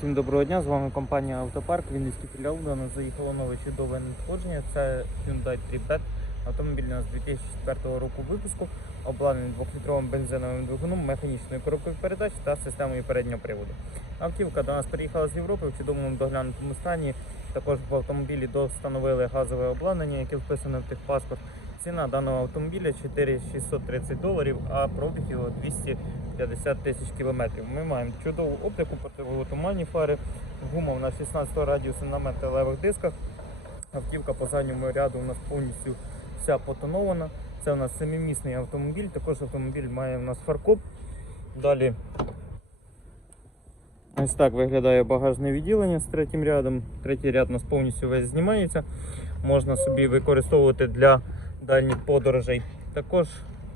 Всім доброго дня, з вами компанія Автопарк, Вінницький філіал. До нас заїхало нове чудове надходження. Це Hyundai Tripet. Автомобіль у нас 2004 року випуску, обладнаний 2-літровим бензиновим двигуном, механічною коробкою передач та системою переднього приводу. Автівка до нас приїхала з Європи в чудовому доглянутому стані. Також в автомобілі достановили газове обладнання, яке вписане в техпаспорт. Ціна даного автомобіля 4630 доларів, а пробіг його 250 тисяч кілометрів. Ми маємо чудову оптику, противотуманні фари, гума у нас 16 радіусу на металевих дисках. Автівка по задньому ряду у нас повністю вся потонована. Це у нас семимісний автомобіль. Також автомобіль має у нас фаркоп. Далі ось так виглядає багажне відділення з третім рядом. Третій ряд у нас повністю весь знімається. Можна собі використовувати для дальніх подорожей. Також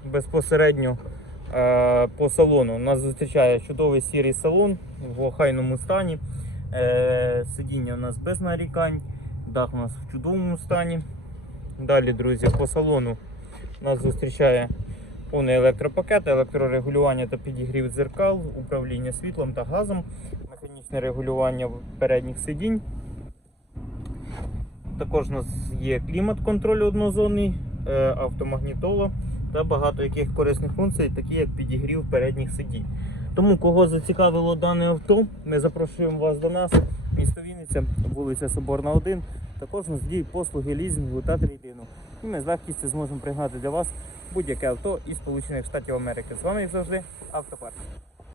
безпосередньо по салону нас зустрічає чудовий сірий салон в охайному стані. Е, сидіння у нас без нарікань, дах у нас в чудовому стані. Далі, друзі, по салону нас зустрічає повний електропакет, електрорегулювання та підігрів дзеркал, управління світлом та газом, механічне регулювання передніх сидінь. Також у нас є клімат-контроль однозонний, е, автомагнітола та багато яких корисних функцій, такі як підігрів передніх сидінь. Тому, кого зацікавило дане авто, ми запрошуємо вас до нас. Місто Вінниця, вулиця Соборна 1. Також нас діють послуги лізінгу та трейдину. І ми з легкістю зможемо пригнати для вас будь-яке авто із Сполучених Штатів Америки. З вами, як завжди, автопарк.